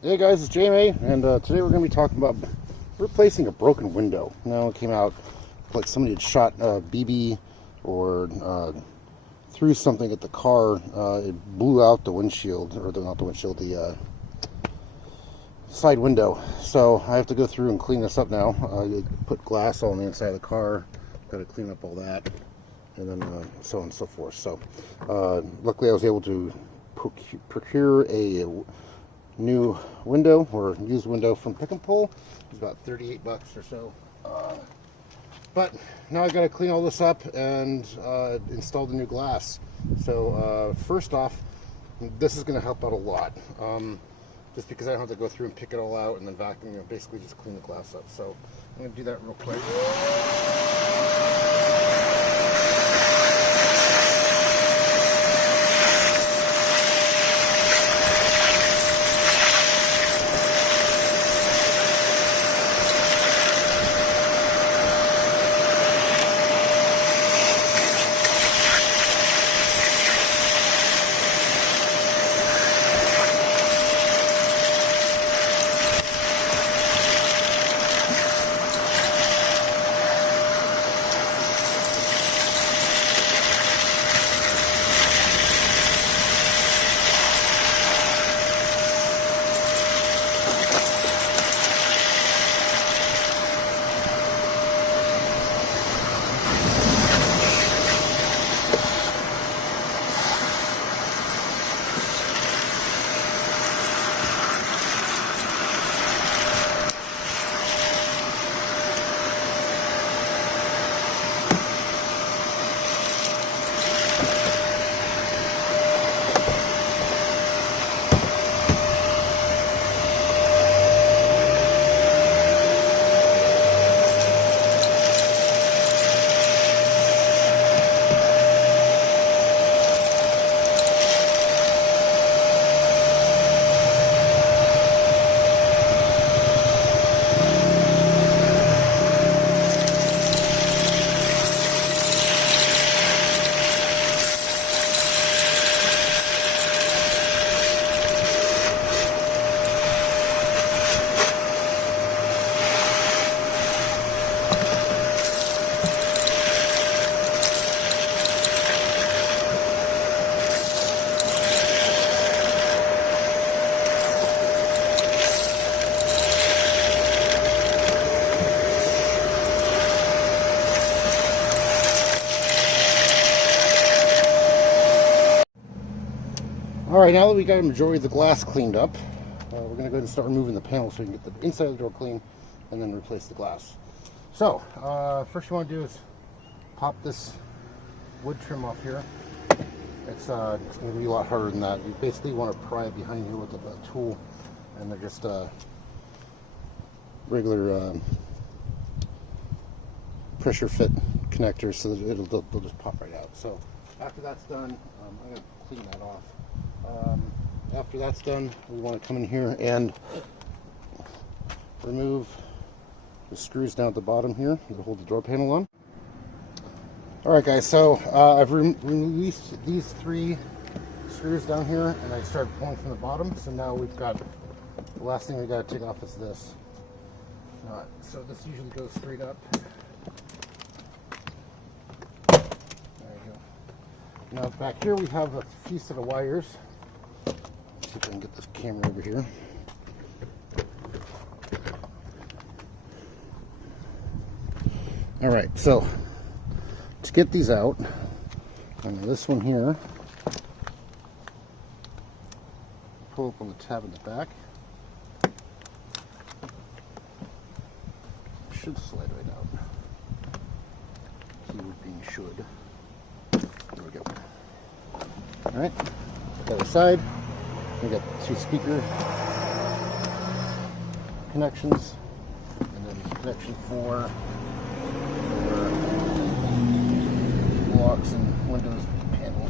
Hey guys, it's Jamie, and today we're going to be talking about replacing a broken window. Now, it came out like somebody had shot a BB or threw something at the car. It blew out the windshield, or not the windshield, the side window. So I have to go through and clean this up now. Put glass on the inside of the car, got to clean up all that, and then so on and so forth. So luckily I was able to procure a new window or used window from Pick and Pull. It's about 38 bucks or so. But now I got to clean all this up and install the new glass. So first off, this is going to help out a lot. Just because I don't have to go through and pick it all out and then vacuum, basically just clean the glass up. So I'm going to do that real quick. Alright, now that we got the majority of the glass cleaned up, we're going to go ahead and start removing the panel so we can get the inside of the door clean and then replace the glass. So, first you want to do is pop this wood trim off here. It's going to be a lot harder than that. You basically want to pry it behind here with a tool, and they're just regular pressure fit connectors, so that they'll just pop right out. So after that's done, I'm going to clean that off. After that's done, we want to come in here and remove the screws down at the bottom here that hold the door panel on. Alright guys, so I've released these 3 screws down here, and I started pulling from the bottom. So now we've got, the last thing we got to take off is this. So this usually goes straight up. There you go. Now back here we have a few set of wires. See if I can get this camera over here. Alright, so to get these out, and this one here, pull up on the tab in the back. Should slide right out. Keyword being should. There we go. Alright, the other side. We got 2 speaker connections, and then connection for locks and windows panel.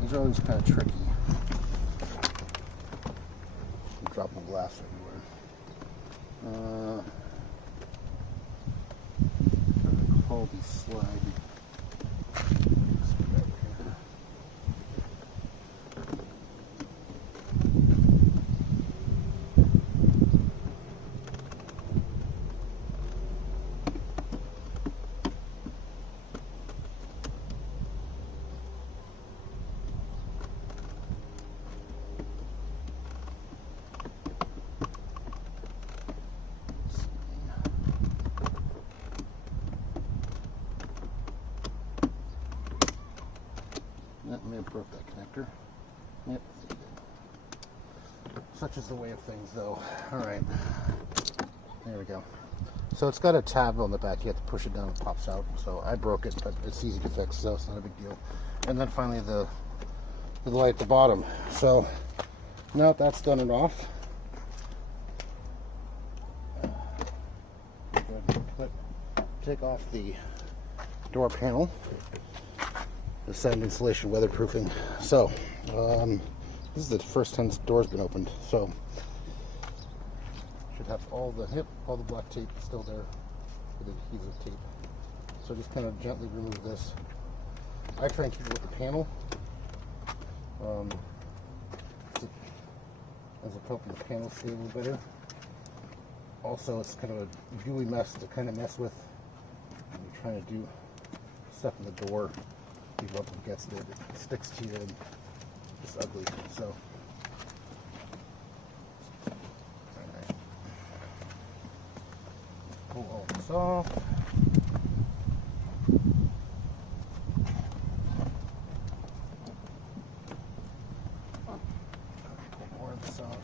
These are always kind of tricky. Dropping glass everywhere. I'm gonna call these slide. that connector. Yep. Such is the way of things, though. All right. There we go. So it's got a tab on the back. You have to push it down, it pops out. So I broke it, but it's easy to fix, so it's not a big deal. And then finally the light at the bottom. So now that that's done and off, take off the door panel. The sound insulation weatherproofing. So this is the first time this door's been opened. So should have all the black tape still there with the adhesive tape. So just kind of gently remove this. I try and keep it with the panel. As a helping the panel stay a little better. Also, it's kind of a gooey mess to kind of mess with when you're trying to do stuff in the door. You rub up against it, it sticks to you, and it's ugly. So, alright. Pull all this off. Pull more of this off.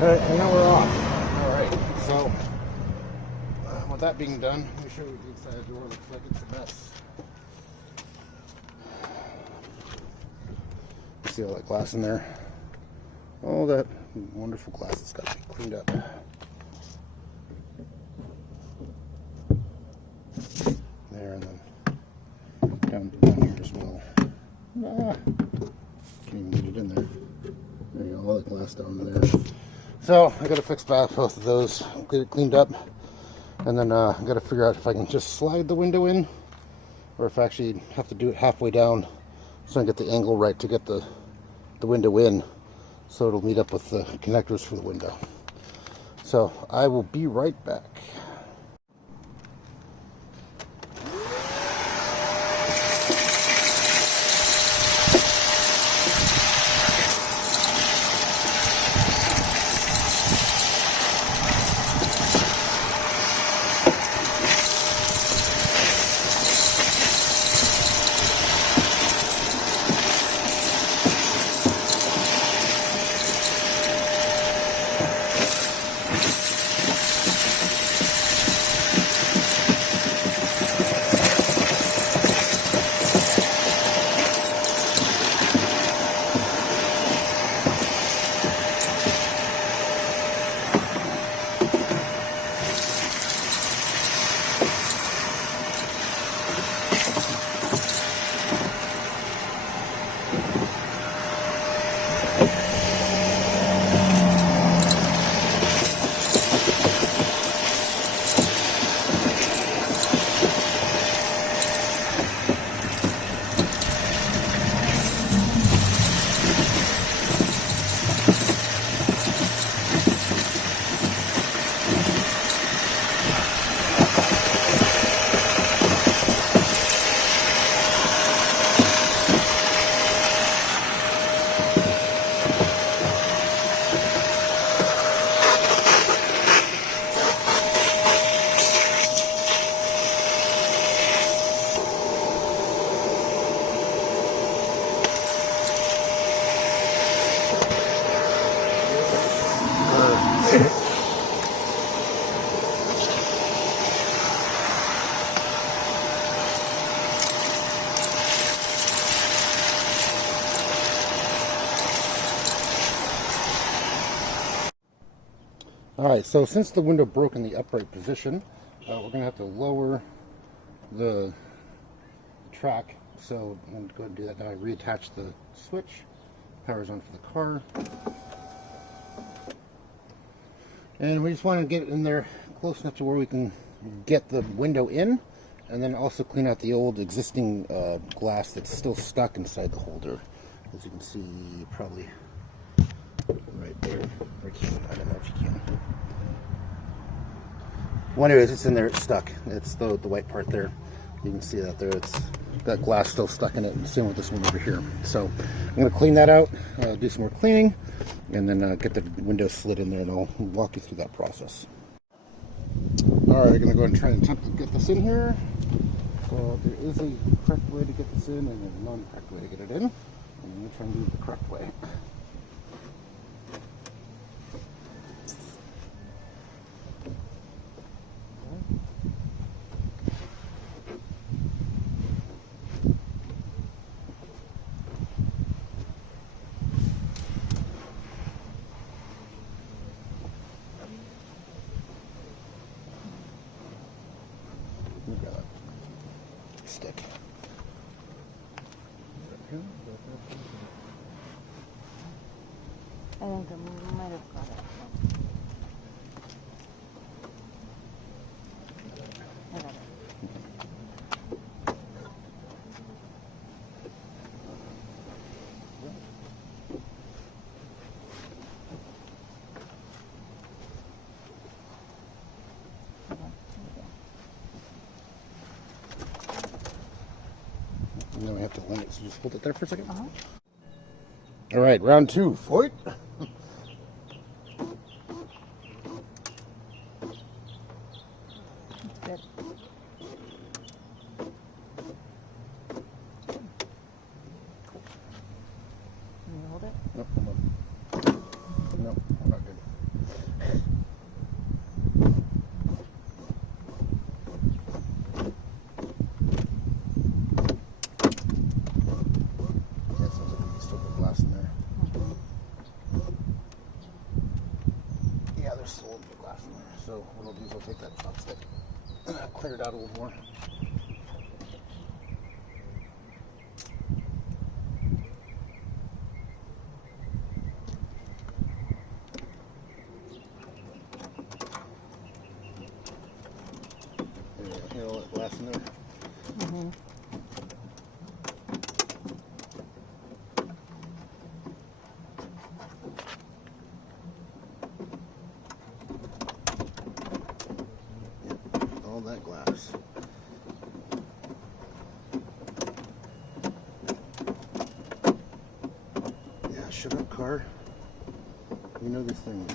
Alright, and now we're off. Alright, so with that being done, let me show you what the inside of the door looks like. It's a mess. See all that glass in there? All that wonderful glass that's got to be cleaned up. There, and then down here as well. Can't even get it in there. There you go, all the glass down there. So I got to fix back both of those, get it cleaned up, and then I got to figure out if I can just slide the window in, or if I actually have to do it halfway down, so I can get the angle right to get the window in, so it'll meet up with the connectors for the window. So I will be right back. Alright, so since the window broke in the upright position, we're going to have to lower the track. So I'm going to go ahead and do that now. I reattach the switch, Power's on for the car. And we just want to get it in there close enough to where we can get the window in, and then also clean out the old existing glass that's still stuck inside the holder. As you can see, probably right there. Or I don't know if you can. Well, anyways, it's in there. It's stuck. It's the white part there. You can see that there. It's got glass still stuck in it. And same with this one over here. So I'm going to clean that out, do some more cleaning, and then get the window slid in there, and I'll walk you through that process. All right, I'm going to go ahead and try and attempt to get this in here. So there is a correct way to get this in, and a non-correct way to get it in. I'm going to try and do it the correct way. Stick. I think I might have got it. I got it. And then we have to limit it, so just hold it there for a second. All right, round two. Fight. That's good. Can you hold it? Nope, hold on. Nope, I'm not good. Yeah, it sounds like we can still put glass in there. Yeah, there's still a little bit of glass in there. So what I'll do is I'll take that chopstick and clear it out a little more. Hear all that glass in there? Yeah, all that glass. Yeah, shut up, car. You know these things.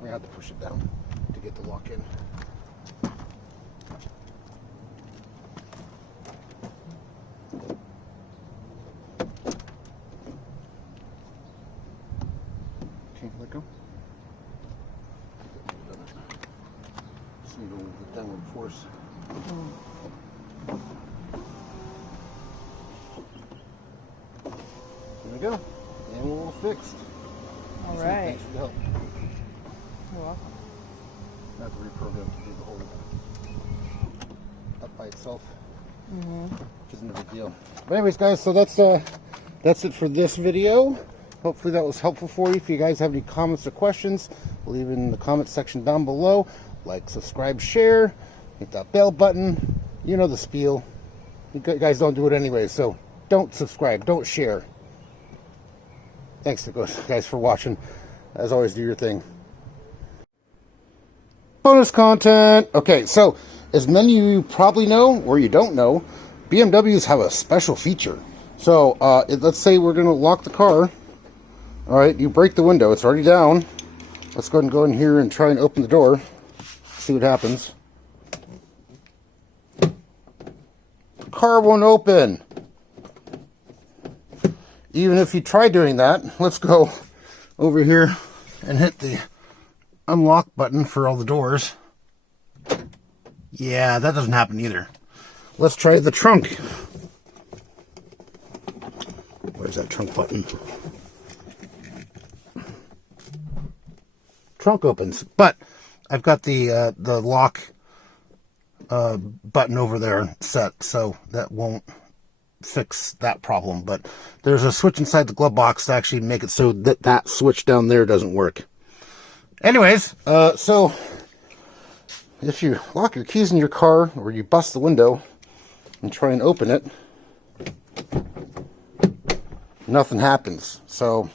We have to push it down to get the lock in. Okay, let go. Just need a little bit downward force. There we go. And we're all fixed. All So right. thanks for the help. You're welcome. I have to reprogram to do the whole up by itself, which isn't a big deal. But anyways, guys, so that's it for this video. Hopefully that was helpful for you. If you guys have any comments or questions, leave it in the comment section down below. Like, subscribe, share, hit that bell button. You know the spiel. You guys don't do it anyway, so don't subscribe, don't share. Thanks, guys, for watching. As always, do your thing. Bonus content. Okay, so as many of you probably know, or you don't know, BMWs have a special feature. So let's say we're going to lock the car. All right, you break the window. It's already down. Let's go ahead and go in here and try and open the door. See what happens. Car won't open. Even if you try doing that, let's go over here and hit the unlock button for all the doors. Yeah, that doesn't happen either. let's try the trunk. Where's that trunk button? Trunk opens, but I've got the lock button over there set, so that won't fix that problem. But there's a switch inside the glove box to actually make it so that that switch down there doesn't work. Anyways, so if you lock your keys in your car or you bust the window and try and open it, nothing happens. So